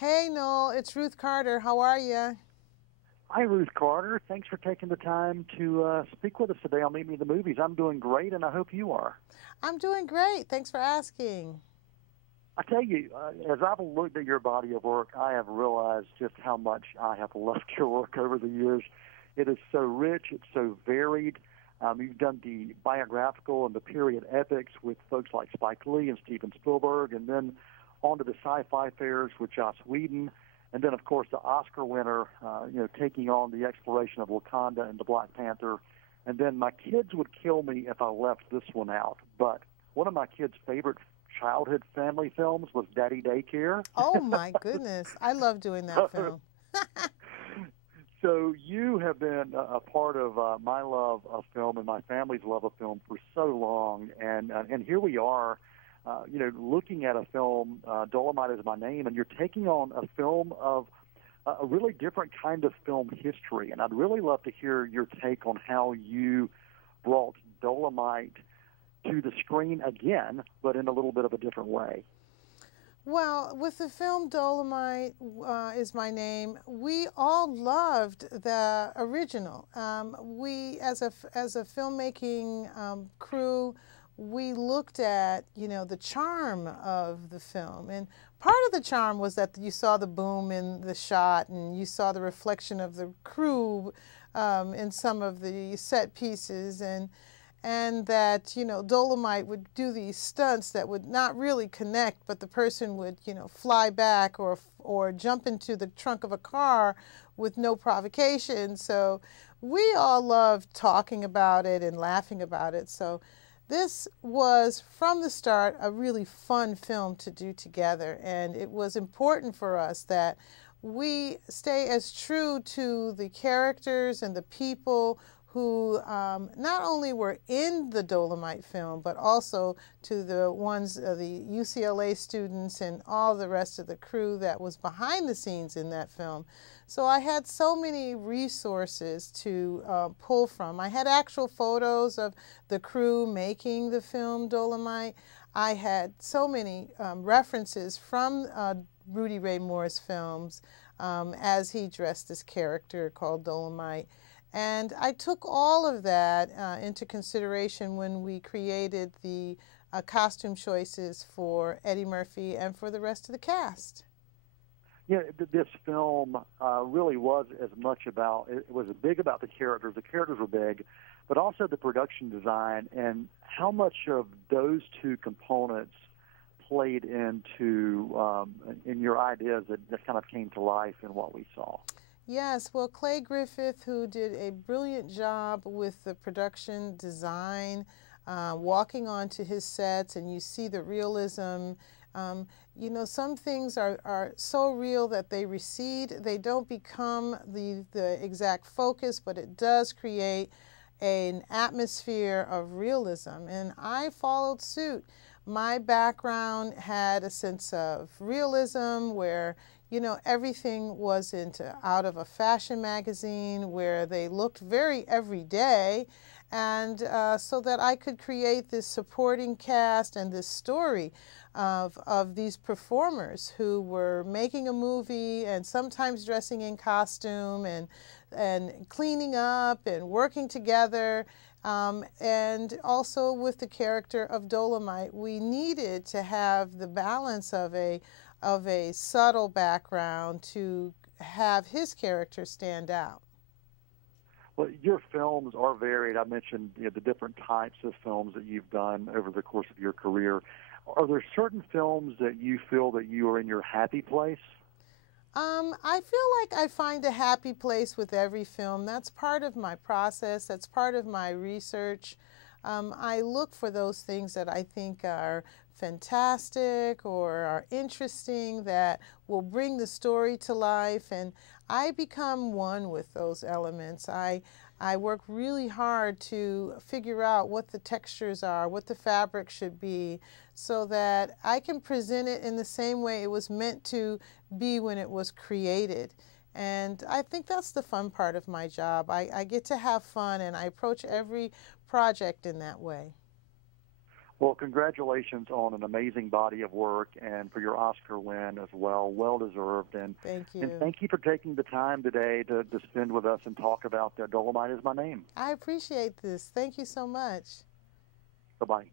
Hey Noel, it's Ruth Carter. How are you? Hi, Ruth Carter. Thanks for taking the time to speak with us today on Meet Me at the Movies. I'm doing great, and I hope you are. I'm doing great. Thanks for asking. I tell you, as I've looked at your body of work, I have realized just how much I have loved your work over the years. It is so rich, it's so varied. You've done the biographical and the period epics with folks like Spike Lee and Steven Spielberg, and then on to the sci-fi fairs with Joss Whedon, and then, of course, the Oscar winner, taking on the exploration of Wakanda and the Black Panther. And then my kids would kill me if I left this one out, but one of my kids' favorite childhood family films was Daddy Daycare. Oh my goodness. I love doing that film. So you have been a part of my love of film and my family's love of film for so long, and here we are, looking at a film. Dolomite is my name, and you're taking on a film of a really different kind of film history. And I'd really love to hear your take on how you brought Dolomite to the screen again, but in a little bit of a different way. Well, with the film Dolomite is my name, we all loved the original. We, as a filmmaking crew, we looked at, the charm of the film. And part of the charm was that you saw the boom in the shot and you saw the reflection of the crew in some of the set pieces, and that, Dolomite would do these stunts that would not really connect, but the person would, fly back or jump into the trunk of a car with no provocation. So we all loved talking about it and laughing about it. So this was, from the start, a really fun film to do together, and it was important for us that we stay as true to the characters and the people who not only were in the Dolomite film, but also to the ones, the UCLA students and all the rest of the crew that was behind the scenes in that film. So I had so many resources to pull from. I had actual photos of the crew making the film Dolomite. I had so many references from Rudy Ray Moore's films as he dressed this character called Dolomite. And I took all of that into consideration when we created the costume choices for Eddie Murphy and for the rest of the cast. Yeah, this film really was as much about, it was big about the characters. The characters were big, but also the production design and how much of those two components played into in your ideas that kind of came to life in what we saw. Yes, well, Clay Griffith, who did a brilliant job with the production design, walking onto his sets, and you see the realism. Some things are so real that they recede. They don't become the exact focus, but it does create an atmosphere of realism. And I followed suit. My background had a sense of realism where everything was out of a fashion magazine where they looked very everyday, and so that I could create this supporting cast and this story of these performers who were making a movie and sometimes dressing in costume and cleaning up and working together. And also with the character of Dolomite, we needed to have the balance of a subtle background to have his character stand out. Well, your films are varied. I mentioned the different types of films that you've done over the course of your career. Are there certain films that you feel that you are in your happy place? I feel like I find a happy place with every film. That's part of my process. That's part of my research. I look for those things that I think are fantastic or are interesting that will bring the story to life, and I become one with those elements. I work really hard to figure out what the textures are, what the fabric should be, so that I can present it in the same way it was meant to be when it was created. And I think that's the fun part of my job. I get to have fun, and I approach every project in that way. Well, congratulations on an amazing body of work and for your Oscar win as well. Well deserved. And Thank you. And thank you for taking the time today to spend with us and talk about Dolomite Is My Name. I appreciate this. Thank you so much. Bye-bye.